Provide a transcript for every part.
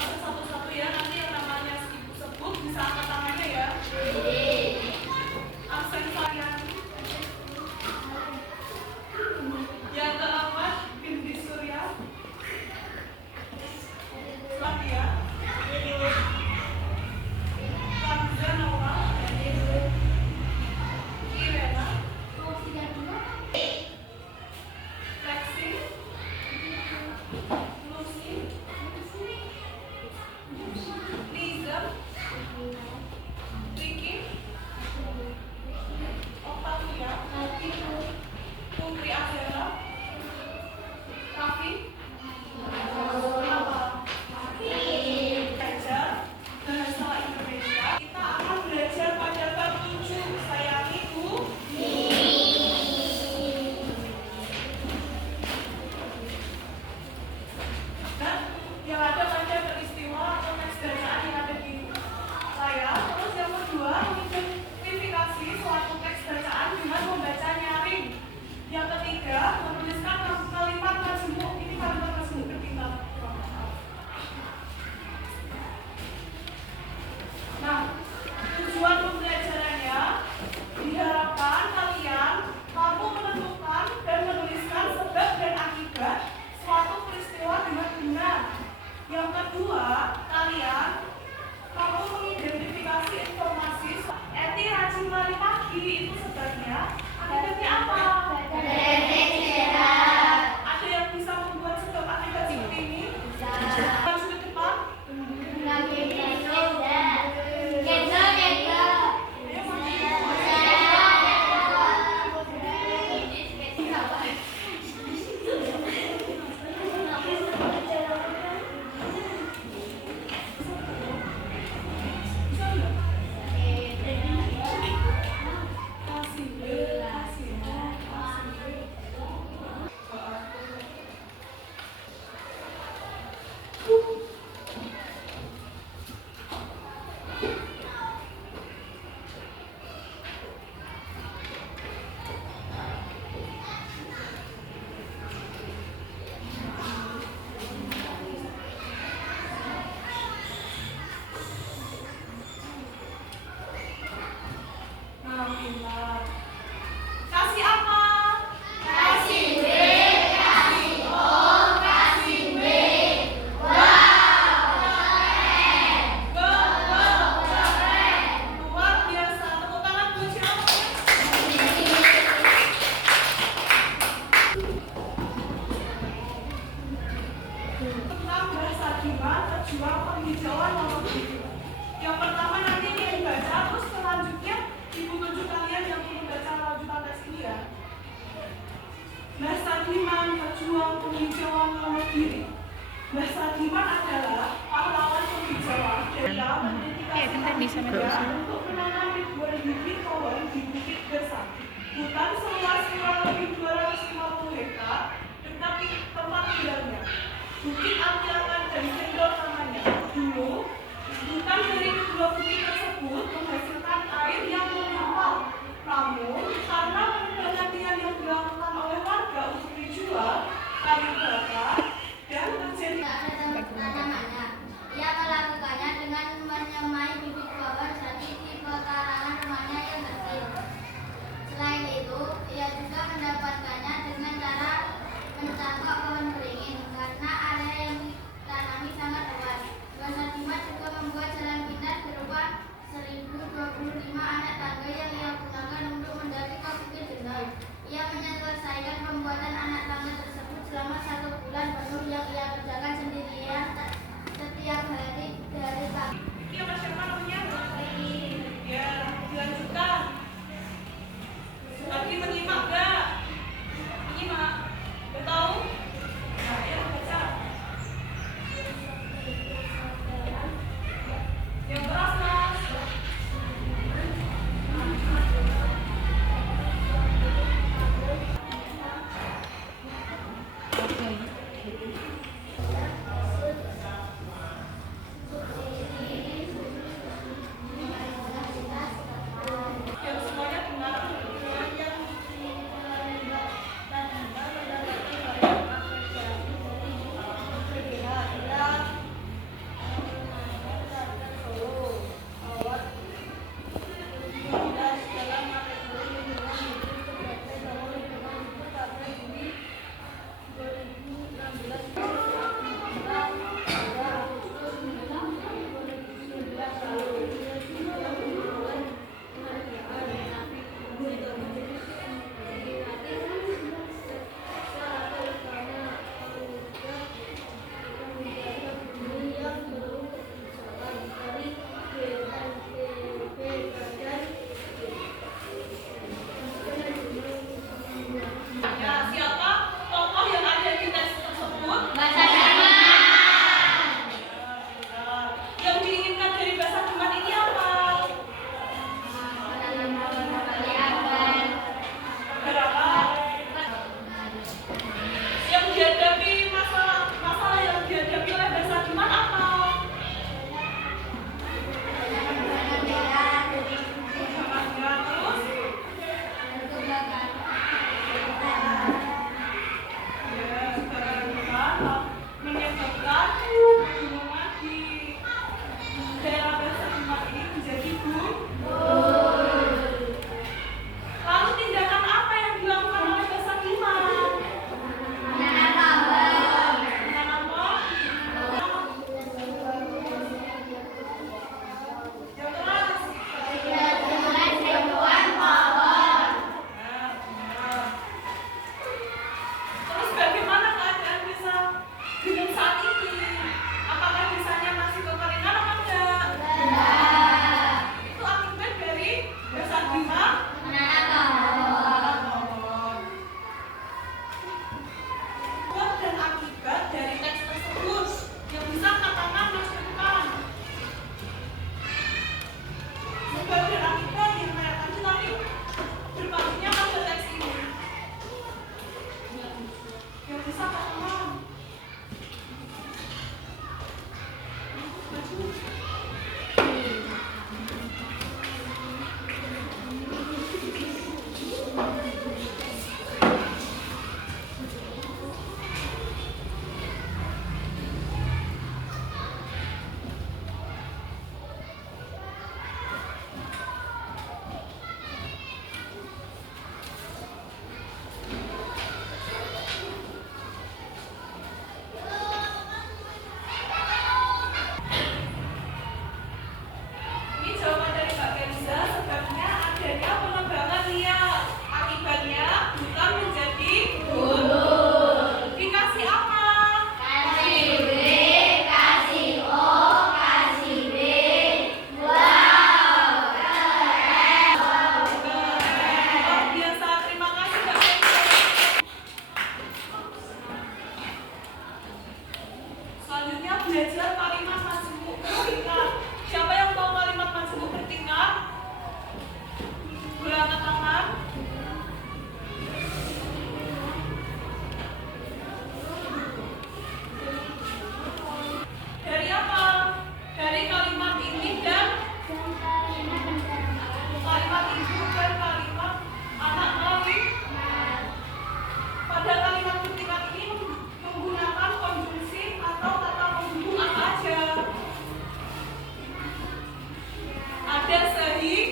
absen satu-satu ya. Nanti yang namanya ibu sebut bisa angkat tangannya ya. Absen saya. Yang ke-8 Bindi Surya. Selamat ya. Ramza Nawa. Irena. Lexi. Lucy. Liza. Ricky. Octavia. Putri Azela. Raffi. Belajar bahasa Indonesia. Kita akan belajar pada bab 7. Sayangi bumi. Nah, yang ada baca peristiwa atau teks bacaan yang ada di layar. Terus yang kedua, mengidentifikasi suatu teks bacaan dengan membaca nyaring. Yang ketiga, menuliskan kalimat majemuk. Ini kalimat majemuk ketika. Nah, tujuan pembelajarannya diharapkan kalian mampu menentukan dan menuliskan sebab dan akibat suatu peristiwa dengan benar. Yang kedua, kalian mampu mengidentifikasi informasi. Eti rajin lari pagi itu sebabnya akibatnya apa? Ada yang bisa membuat sebab akibat seperti ini? Maju ke depan. Kasih apa? Kasih B, kasih O, kasih B. Wow, keren. Luar biasa. Tepuk tangan buat siapa? Tentang bahasa Gimana terjual penghijauan nomor 7. Yang pertama nanti ini dibaca, terus selanjutnya ibu tunjuk kalian yang belum baca lanjutan tes ini ya. Bahasa Diman berjuang penghijauan nomor diri. Bahasa Diman adalah pahlawan penghijauan. Dia mendedikasikan dirinya untuk menanam ribuan bibit pohon di Bukit Gesang. Hutan seluas kurang lebih 250 hektar dekat tempat tinggalnya. Bukit Antiangan dan Kendor namanya. Dulu, hutan dari kedua bukit tersebut menghasilkan air yang melimpah. Namun, karena penelitian yang dilakukan oleh warga untuk dijual, kayu bakar dan terjadi tanamannya. Ia melakukannya dengan menyemai bibit pohon jati di pekarangan rumahnya yang kecil. Selain itu, ia juga mendapatkannya dengan cara mencangkok pohon beringin karena area yang ditanami sangat luas. Bahasa Diman juga membuat jalan pintas berupa 1025 anak tangga yang ia gunakan untuk mendaki ke bukit Ini jawaban dari Mbak Kenza, sebabnya adanya pengembangan liar. Akibatnya hutan menjadi gundul. Dikasih apa? Kasih B, kasih O, kasih B. Wow, keren. Luar biasa, terima kasih Mbak Kenza. Selanjutnya belajar kalimat majemuk bertingkat. Siapa yang tahu kalimat majemuk bertingkat? Boleh angkat tangan. Dari apa? Dari kalimat ini dan kalimat ibu dan kalimat anak kali. Pada kalimat bertingkat ini menggunakan konjungsi atau kata penghubung apa aja? Ada sehingga,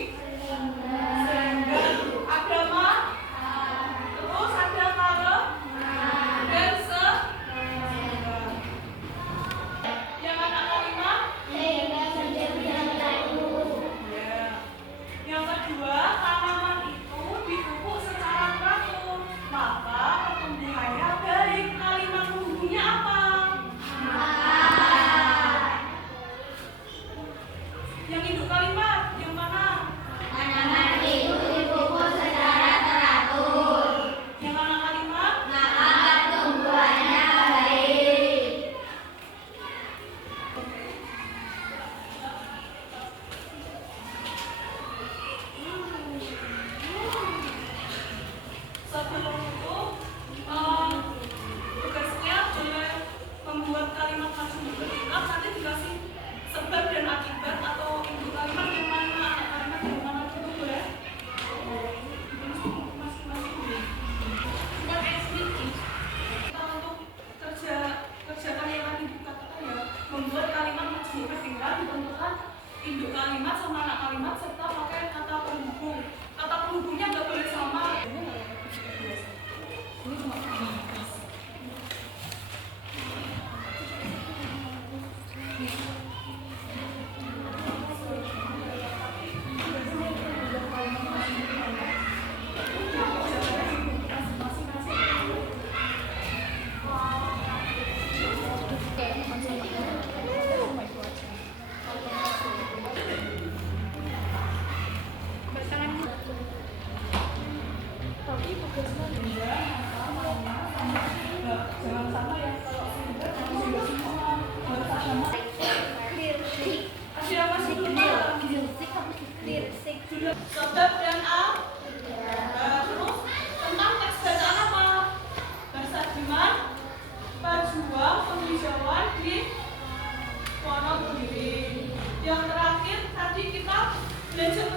agama, terus ada kala, dan yang anak kalimat. Ya. Yang kedua, tanaman itu dipupuk secara teratur, maka pertumbuhannya baik. Kalimat penghubungnya apa? Yang induk kalimat, yang mana? Tanaman itu dipupuk secara teratur, Yang anak kalimat? maka pertumbuhannya baik. Sebelum itu, tugasnya boleh membuat kalimat majemuk bertingkat. Nanti dikasih sebab dan akibat atau induk kalimat yang mana, anak kalimat yang mana gitu boleh. Masing-masing. Buat activity kita untuk kerjakan yang tadi dikatakan ya, membuat kalimat majemuk bertingkat, ditentukan induk kalimat sama anak kalimat serta pakai kata penghubung. Kata penghubungnya nggak boleh sama. Ini cuma pembatas. Tapi tugasnya juga jangan sama ya, kalau sehingga jangan juga semua harus sama. Ada apa sih sudah sebab dan terus tentang teks bacaan apa? Bahasa Jerman, pejuang penghijauan di Wonogiri. Yang terakhir tadi kita belajar